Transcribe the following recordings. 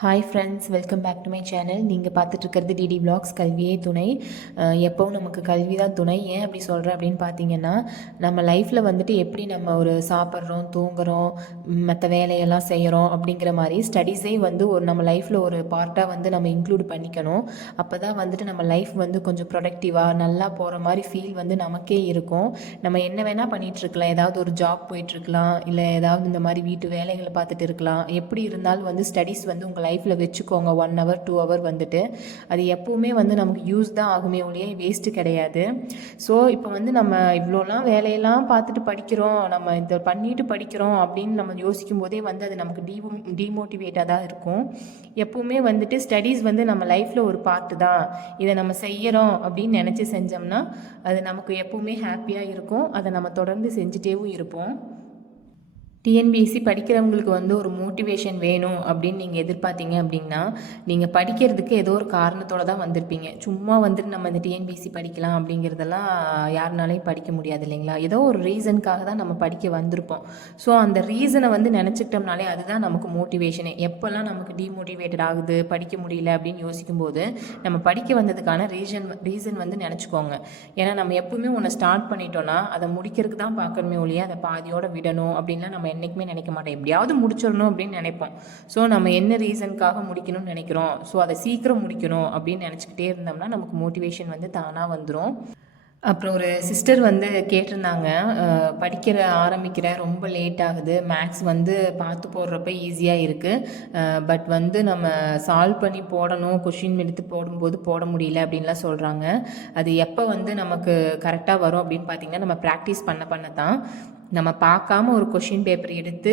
Hi friends, welcome back to my channel. நீங்கள் பார்த்துட்ருக்கிறது DD vlogs. கல்வியே துணை. எப்போவும் நமக்கு கல்வி தான் துணை. ஏன் அப்படி சொல்கிறேன் அப்படின்னு பார்த்தீங்கன்னா, நம்ம லைஃப்பில் வந்துட்டு எப்படி நம்ம ஒரு சாப்பிட்றோம், தூங்குகிறோம், மற்ற வேலையெல்லாம் செய்கிறோம் அப்படிங்கிற மாதிரி ஸ்டடீஸே வந்து ஒரு நம்ம லைஃப்பில் ஒரு பார்ட்டாக வந்து நம்ம இன்க்ளூட் பண்ணிக்கணும். அப்போ தான் வந்துட்டு நம்ம லைஃப் வந்து கொஞ்சம் ப்ரொடக்டிவாக நல்லா போகிற மாதிரி ஃபீல் வந்து நமக்கே இருக்கும். நம்ம என்ன வேணால் பண்ணிகிட்ருக்கலாம், ஏதாவது ஒரு ஜாப் போயிட்டுருக்கலாம், இல்லை ஏதாவது இந்த மாதிரி வீட்டு வேலைகளை பார்த்துட்டு இருக்கலாம். எப்படி இருந்தாலும் வந்து ஸ்டடீஸ் வந்து உங்கள் லைஃப்பில் வச்சுக்கோங்க. 1 hour 2 hour வந்துட்டு அது எப்போவுமே வந்து நமக்கு யூஸ் தான் ஆகுமே ஒழிய வேஸ்ட்டு கிடையாது. ஸோ இப்போ வந்து நம்ம இவ்வளோலாம் வேலையெல்லாம் பார்த்துட்டு படிக்கிறோம், நம்ம இதை பண்ணிட்டு படிக்கிறோம் அப்படின்னு நம்ம யோசிக்கும் போதே வந்து அது நமக்கு டிமோட்டிவேட்டாக தான் இருக்கும். எப்போவுமே வந்துட்டு ஸ்டடீஸ் வந்து நம்ம லைஃப்பில் ஒரு பார்ட்டு தான். இதை நம்ம செய்கிறோம் அப்படின்னு நினச்சி செஞ்சோம்னா அது நமக்கு எப்போவுமே ஹாப்பியாக இருக்கும். அதை நம்ம தொடர்ந்து செஞ்சுட்டேவும் இருப்போம். டிஎன்பிஎஸ்சி படிக்கிறவங்களுக்கு வந்து ஒரு மோட்டிவேஷன் வேணும் அப்படின்னு நீங்கள் எதிர்பார்த்தீங்க அப்படின்னா, நீங்கள் படிக்கிறதுக்கு ஏதோ ஒரு காரணத்தோடு தான் வந்திருப்பீங்க. சும்மா வந்துட்டு நம்ம இந்த டிஎன்பிஎஸ்சி படிக்கலாம் அப்படிங்கிறதெல்லாம் யாருனாலையும் படிக்க முடியாது இல்லைங்களா? ஏதோ ஒரு ரீசனுக்காக தான் நம்ம படிக்க வந்திருப்போம். ஸோ அந்த ரீசனை வந்து நினச்சிக்கிட்டோம்னாலே அதுதான் நமக்கு மோட்டிவேஷனே. எப்போல்லாம் நமக்கு டிமோட்டிவேட்டட் ஆகுது, படிக்க முடியல அப்படின்னு யோசிக்கும்போது நம்ம படிக்க வந்ததுக்கான ரீசன் வந்து நினச்சிக்கோங்க. ஏன்னா நம்ம எப்பவுமே ஒன்று ஸ்டார்ட் பண்ணிட்டோன்னா அதை முடிக்கிறதுக்கு தான் பார்க்கணுமே ஒழிய அதை பாதியோடு விடணும் அப்படின்லாம் நம்ம என்றைக்குமே நினைக்க மாட்டோம். எப்படியாவது முடிச்சிடணும் அப்படின்னு நினைப்போம். ஸோ நம்ம என்ன ரீசனுக்காக முடிக்கணும்னு நினைக்கிறோம், ஸோ அதை சீக்கிரம் முடிக்கணும் அப்படின்னு நினச்சிக்கிட்டே இருந்தோம்னா நமக்கு மோட்டிவேஷன் வந்து தானாக வந்துடும். அப்புறம் ஒரு சிஸ்டர் வந்து கேட்டிருந்தாங்க, படிக்கிற ஆரம்பிக்கிறேன், ரொம்ப லேட் ஆகுது, மேக்ஸ் வந்து பார்த்து போடுறப்ப ஈஸியாக இருக்குது, பட் வந்து நம்ம சால்வ் பண்ணி போடணும், கொஷின் எடுத்து போடும்போது போட முடியல அப்படின்லாம் சொல்கிறாங்க. அது எப்போ வந்து நமக்கு கரெக்டாக வரும் அப்படின்னு பார்த்திங்கன்னா, நம்ம ப்ராக்டிஸ் பண்ண தான். நம்ம பார்க்காம ஒரு கொஷின் பேப்பர் எடுத்து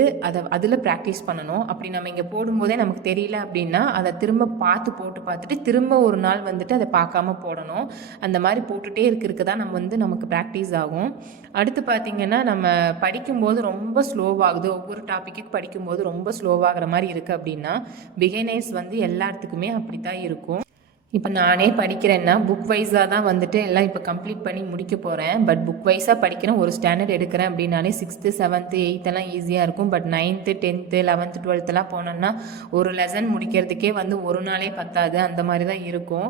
அதில் ப்ராக்டிஸ் பண்ணணும். அப்படி நம்ம இங்கே போடும்போதே நமக்கு தெரியல அப்படின்னா அதை திரும்ப பார்த்துட்டு திரும்ப ஒரு நாள் வந்துட்டு அதை பார்க்காம போடணும். அந்த மாதிரி போட்டுகிட்டே இருக்கிறதுக்கு தான் நமக்கு ப்ராக்டிஸ் ஆகும். அடுத்து பார்த்திங்கன்னா, நம்ம படிக்கும்போது ரொம்ப ஸ்லோவாகுது, ஒவ்வொரு டாப்பிக்கு படிக்கும்போது ரொம்ப ஸ்லோவாகிற மாதிரி இருக்குது அப்படின்னா, பிகினர்ஸ் வந்து எல்லாத்துக்குமே அப்படி தான் இருக்கும். இப்போ நானே படிக்கிறேன்னா புக் வைஸாக தான் வந்துட்டு எல்லாம் இப்போ கம்ப்ளீட் பண்ணி முடிக்க போகிறேன். பட் புக் வைஸாக படிக்கிறேன், ஒரு ஸ்டாண்டர்ட் எடுக்கிறேன் அப்படின்னாலே 6th 7th 8th ஈஸியாக இருக்கும். But 9th 10th 11th 12th போனோம்னா ஒரு லெசன் முடிக்கிறதுக்கே வந்து ஒரு நாளே பத்தாது. அந்த மாதிரி தான் இருக்கும்.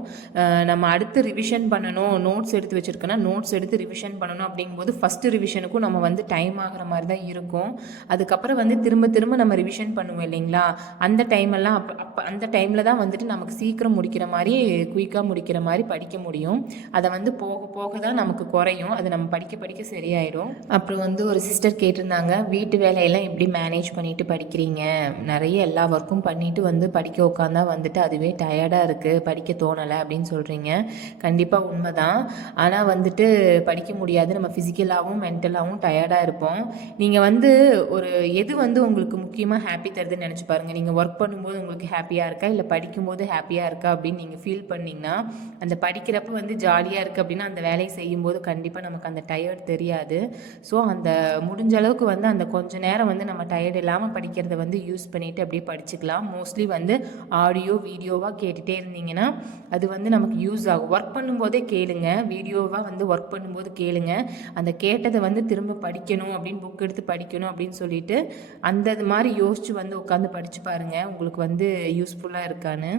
நம்ம அடுத்து ரிவிஷன் பண்ணணும், நோட்ஸ் எடுத்து வச்சுருக்கோன்னா நோட்ஸ் எடுத்து ரிவிஷன் பண்ணணும் அப்படிங்கும்போது ஃபஸ்ட்டு ரிவிஷனுக்கும் நம்ம வந்து டைம் ஆகிற மாதிரி தான் இருக்கும். அதுக்கப்புறம் வந்து திரும்ப நம்ம ரிவிஷன் பண்ணுவோம் இல்லைங்களா? அந்த டைமெல்லாம் அந்த டைமில் தான் வந்துட்டு நமக்கு சீக்கிரம் முடிக்கிற மாதிரி, குயிக்காக முடிக்கிற மாதிரி படிக்க முடியும். அதை வந்து போக போக தான் நமக்கு குறையும். அது நம்ம படிக்க சரியாயிடும். அப்புறம் வந்து ஒரு சிஸ்டர் கேட்டிருந்தாங்க, வீட்டு வேலையெல்லாம் எப்படி மேனேஜ் பண்ணிட்டு படிக்கிறீங்க? நிறைய எல்லா ஒர்க்கும் பண்ணிட்டு வந்து படிக்க உட்காந்தா வந்துட்டு அதுவே டயர்டாக இருக்குது, படிக்க தோணலை அப்படின்னு சொல்கிறீங்க. கண்டிப்பாக உண்மை தான். ஆனால் வந்துட்டு படிக்க முடியாது. நம்ம ஃபிசிக்கலாகவும் மென்டலாகவும் டயர்டாக இருப்போம். நீங்கள் வந்து ஒரு எது வந்து உங்களுக்கு முக்கியமாக ஹாப்பி தருதுன்னு நினச்சி பாருங்கள். நீங்கள் ஒர்க் பண்ணும்போது உங்களுக்கு ஹாப்பியாக இருக்கா, இல்லை படிக்கும்போது ஹாப்பியாக இருக்கா அப்படின்னு நீங்கள் ஃபீல் பண்ணிங்கன்னா, அந்த படிக்கிறப்ப வந்து ஜாலியாக இருக்குது அப்படின்னா அந்த வேலையை செய்யும்போது கண்டிப்பாக நமக்கு அந்த டயர்ட் தெரியாது. ஸோ அந்த முடிஞ்ச அளவுக்கு வந்து அந்த கொஞ்ச நேரம் வந்து நம்ம டயர்ட் இல்லாமல் படிக்கிறத வந்து யூஸ் பண்ணிவிட்டு அப்படியே படிச்சுக்கலாம். மோஸ்ட்லி வந்து ஆடியோ வீடியோவாக கேட்டுகிட்டே இருந்தீங்கன்னா அது வந்து நமக்கு யூஸ் ஆகும். ஒர்க் பண்ணும்போதே கேளுங்க, வீடியோவாக வந்து ஒர்க் பண்ணும்போது கேளுங்க. அந்த கேட்டதை வந்து திரும்ப படிக்கணும் அப்படின்னு புக் எடுத்து படிக்கணும் அப்படின்னு சொல்லிட்டு அந்த மாதிரி யோசித்து வந்து உட்காந்து படித்து பாருங்கள், உங்களுக்கு வந்து யூஸ்ஃபுல்லாக இருக்கான்னு.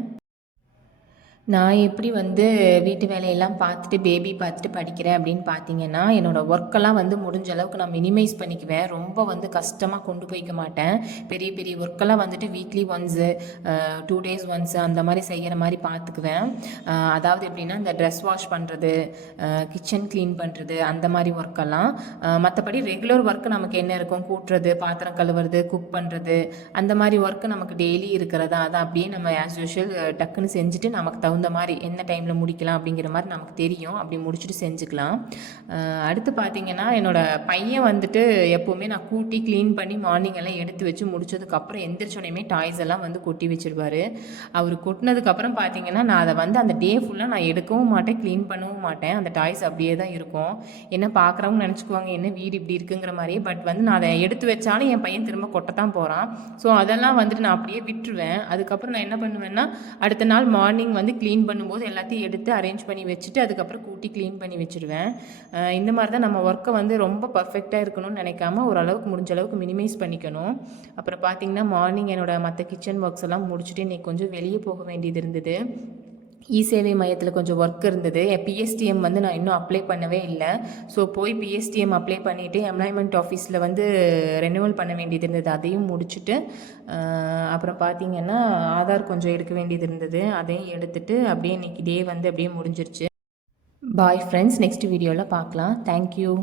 நான் எப்படி வந்து வீட்டு வேலையெல்லாம் பார்த்துட்டு பேபி பார்த்துட்டு படிக்கிறேன் அப்படின்னு பார்த்தீங்கன்னா, என்னோடய ஒர்க்கெல்லாம் வந்து முடிஞ்ச அளவுக்கு நான் மினிமைஸ் பண்ணிக்குவேன். ரொம்ப வந்து கஷ்டமாக கொண்டு போய்க்க மாட்டேன். பெரிய ஒர்க்கெல்லாம் வந்துட்டு வீக்லி ஒன்ஸு 2 days ஒன்ஸு அந்த மாதிரி செய்கிற மாதிரி பார்த்துக்குவேன். அதாவது எப்படின்னா, இந்த ட்ரெஸ் வாஷ் பண்ணுறது, கிச்சன் க்ளீன் பண்ணுறது, அந்த மாதிரி ஒர்க்கெல்லாம். மற்றபடி ரெகுலர் ஒர்க்கு நமக்கு என்ன இருக்கும், கூட்டுறது, பாத்திரம் கழுவுறது, குக் பண்ணுறது, அந்த மாதிரி ஒர்க்கு நமக்கு டெய்லி இருக்கிறதா. அதை அப்படியே நம்ம ஆஸ் யூஷுவல் டக்குன்னு செஞ்சுட்டு நமக்கு தகுந்த மாதிரி என்ன டைமில் முடிக்கலாம் அப்படிங்கிற மாதிரி நமக்கு தெரியும். அப்படி முடிச்சுட்டு செஞ்சுக்கலாம். அடுத்து பார்த்திங்கன்னா, என்னோடய பையன் வந்துட்டு எப்போவுமே நான் கூட்டி க்ளீன் பண்ணி மார்னிங் எல்லாம் எடுத்து வச்சு முடிச்சதுக்கப்புறம் எந்திரிச்சோடனே டாய்ஸ் எல்லாம் வந்து கொட்டி வச்சுருவார். அவர் கொட்டினதுக்கப்புறம் பார்த்திங்கன்னா, நான் அதை வந்து அந்த டே ஃபுல்லாக நான் எடுக்கவும் மாட்டேன், க்ளீன் பண்ணவும் மாட்டேன். அந்த டாய்ஸ் அப்படியே தான் இருக்கும். என்ன பார்க்குறவங்க நினச்சிக்குவாங்க என்ன வீடு இப்படி இருக்குங்கிற மாதிரியே. பட் வந்து நான் அதை எடுத்து வச்சாலும் என் பையன் திரும்ப கொட்டத்தான் போகிறான். ஸோ அதெல்லாம் வந்துட்டு நான் அப்படியே விட்டுருவேன். அதுக்கப்புறம் நான் என்ன பண்ணுவேன்னா, அடுத்த நாள் மார்னிங் வந்து க்ளீன் பண்ணும்போது எல்லாத்தையும் எடுத்து அரேஞ்ச் பண்ணி வச்சுட்டு அதுக்கப்புறம் கூட்டி க்ளீன் பண்ணி வச்சுருவேன். இந்த மாதிரி தான் நம்ம ஒர்க்கை வந்து ரொம்ப பர்ஃபெக்டாக இருக்கணும்னு நினைக்காம ஓரளவுக்கு முடிஞ்ச அளவுக்கு மினிமைஸ் பண்ணிக்கணும். அப்புறம் பார்த்திங்கன்னா மார்னிங் என்னோடய மற்ற கிச்சன் ஒர்க்ஸ் எல்லாம் முடிச்சுட்டு இன்றைக்கி கொஞ்சம் வெளியே போக வேண்டியது இருந்தது. சேவை மையத்தில் கொஞ்சம் ஒர்க் இருந்தது. பிஎஸ்டிஎம் வந்து நான் இன்னும் அப்ளை பண்ணவே இல்லை. ஸோ போய் பிஎஸ்டிஎம் அப்ளை பண்ணிவிட்டு எம்ப்ளாய்மெண்ட் ஆஃபீஸில் வந்து ரெனுவல் பண்ண வேண்டியது இருந்தது. அதையும் முடிச்சுட்டு அப்புறம் பார்த்திங்கன்னா ஆதார் கொஞ்சம் எடுக்க வேண்டியது இருந்தது. அதையும் எடுத்துகிட்டு அப்படியே இன்றைக்கி டே வந்து அப்படியே முடிஞ்சிருச்சு. பாய் ஃப்ரெண்ட்ஸ், நெக்ஸ்ட் வீடியோவில் பார்க்கலாம். தேங்க்யூ.